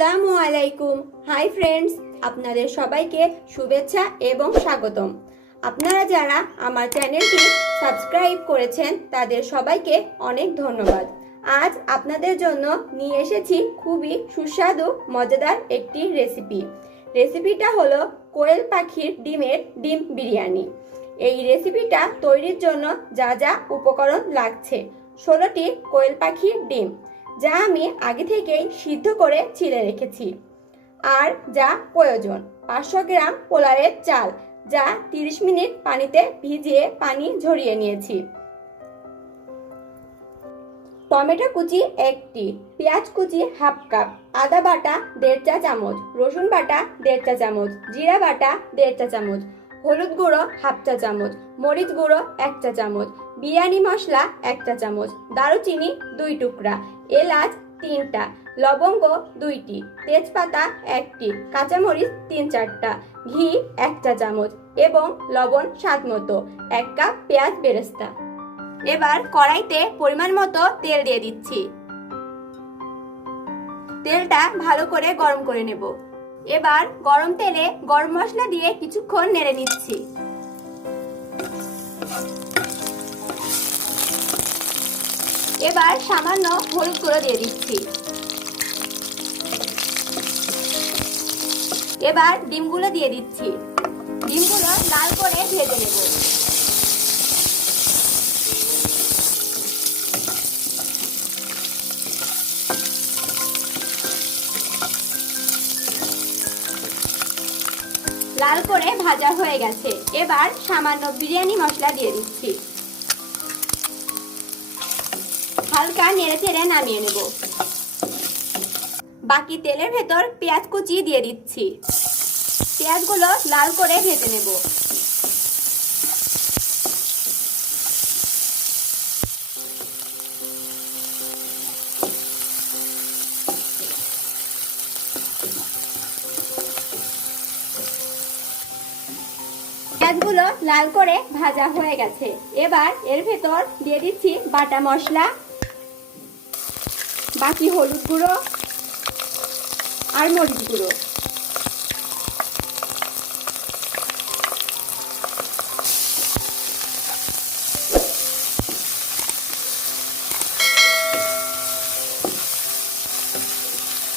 আসসালামু আলাইকুম। Hi friends, আপনাদের সবাইকে শুভেচ্ছা এবং স্বাগতম। আপনারা যারা আমার চ্যানেলটি সাবস্ক্রাইব করেছেন তাদের সবাইকে অনেক ধন্যবাদ। আজ আপনাদের জন্য নিয়ে এসেছি খুবই সুস্বাদু মজাদার একটি রেসিপিটা হলো কোয়েল পাখির ডিম বিরিয়ানি। এই রেসিপিটা তৈরির জন্য যা যা উপকরণ লাগছে: 16টি কোয়েল পাখির ডিম, যা আমি আগে থেকেই সিদ্ধ করে ছিলে রেখেছি। আর যা প্রয়োজন: 500 গ্রাম পোলাওয়ের চাল, যা 30 মিনিট পানিতে ভিজিয়ে পানি ঝরিয়ে নিয়েছি। টমেটো কুচি 1টি, পেঁয়াজ কুচি হাফ কাপ, আদা বাটা 1.5 চা চামচ, রসুন বাটা 1.5 চা চামচ, জিরা বাটা 1.5 চা চামচ, হলুদ গুঁড়ো হাফ চা চামচ, মরিচ গুঁড়ো 1 চা চামচ, বিরিয়ানি মশলা 1 চা চামচ, দারুচিনি 2 টুকরা, এলাচ 3টা, লবঙ্গ 2টি, তেজপাতা 1টি, কাঁচামরিচ 3-4টা, ঘি 1 চা চামচ এবং লবণ স্বাদ মতো, 1 কাপ পেঁয়াজ বেরেস্তা। এবার কড়াইতে পরিমাণ মতো তেল দিয়ে দিচ্ছি। তেলটা ভালো করে গরম করে নেব। এবার গরম তেলে গরম মশলা দিয়ে কিছুক্ষণ নেড়ে নিচ্ছি। এবার সামান্য হলুদ গুঁড়ো দিয়ে দিচ্ছি। এবার ডিমগুলো দিয়ে দিচ্ছি। ডিমগুলো লাল করে ভেজে নেব। লাল করে ভাজা হয়ে গেছে। এবার সামান্য বিরিয়ানি মশলা দিয়ে দিচ্ছি। হালকা নেড়ে চেড়ে নামিয়ে নেব। বাকি তেলের ভেতর পেঁয়াজ কুচি দিয়ে দিচ্ছি। পেঁয়াজগুলো লাল করে ভেজে নেব। পেঁয়াজগুলো লাল করে ভাজা হয়ে গেছে। এবার এর ভেতর দিয়ে দিচ্ছি বাটা মশলা, বাকি হলুদ গুঁড়ো আর মরিচ গুঁড়ো।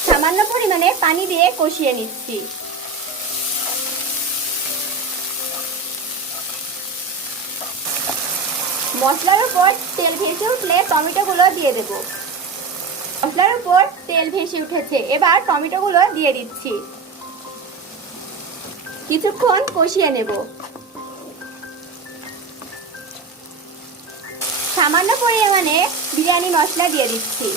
সামান্য পরিমাণে পানি দিয়ে কষিয়ে নিচ্ছি। মশলার উপর তেল ভেসে উঠলে টমেটোগুলো দিয়ে দেব। মশলার উপর তেল ভেসে উঠেছে। এবার টমেটোগুলো দিয়ে দিচ্ছি। কিছুক্ষণ কষিয়ে নেব। সামান্য পরিমাণে বিরিয়ানি মশলা দিয়ে দিচ্ছি।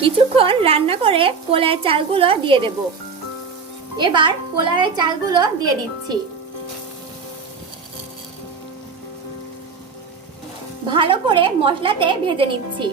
কিছুক্ষণ রান্না করে পোলাওয়ের চালগুলো দিয়ে দেব। এবার পোলাওয়ের চালগুলো দিয়ে দিচ্ছি। ভালো করে মশলাতে ভেজে নিচ্ছি।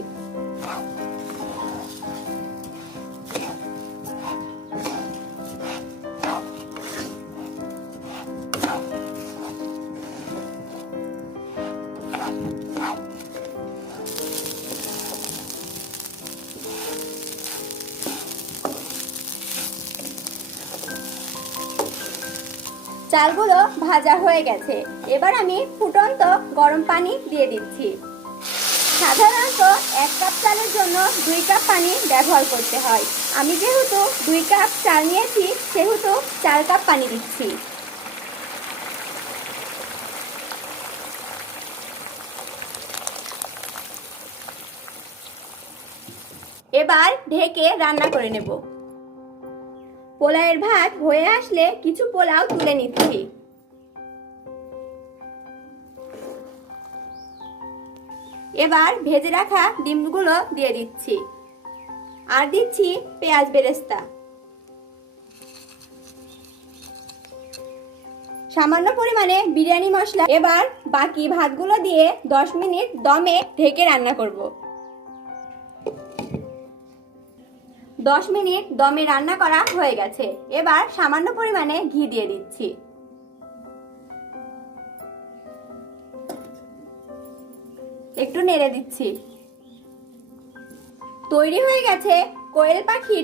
চালগুলো ভাজা হয়ে গেছে। এবার আমি ফুটন্ত গরম পানি দিয়ে দিচ্ছি। সাধারণত 1 কাপ চালের জন্য 2 কাপ পানি ব্যবহার করতে হয়। আমি যেহেতু 2 কাপ চাল নিয়েছি, সেহেতু 4 কাপ পানি দিচ্ছি। এবার ঢেকে রান্না করে নেব। পোলাওয়ের ভাত হয়ে আসলে কিছু পোলাও তুলে নিচ্ছি। এবার ভেজে রাখা ডিমগুলো দিয়ে দিচ্ছি। আর দিচ্ছি পেঁয়াজ বেরেস্তা। সামান্য পরিমাণে বিরিয়ানি মশলা। এবার বাকি ভাতগুলো দিয়ে 10 মিনিট দমে ঢেকে রান্না করব। 10 মিনিট দমে রান্না করা হয়ে গেছে। এবার সামান্য পরিমাণে ঘি দিয়ে দিচ্ছি। একটু নেড়ে দিচ্ছি। তৈরি হয়ে গেছে কোয়েল পাখির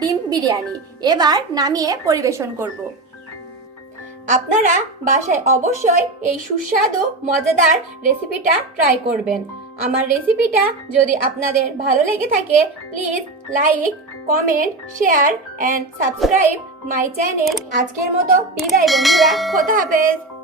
ডিম বিরিয়ানি। এবার নামিয়ে পরিবেশন করব। আপনারা বাসায় অবশ্যই এই সুস্বাদু মজাদার রেসিপিটা ট্রাই করবেন। আমার রেসিপিটা যদি আপনাদের ভালো লেগে থাকে, please like, comment, share and subscribe my channel. আজকের মতো বিদায় বন্ধুরা, খোদা হাফেজ।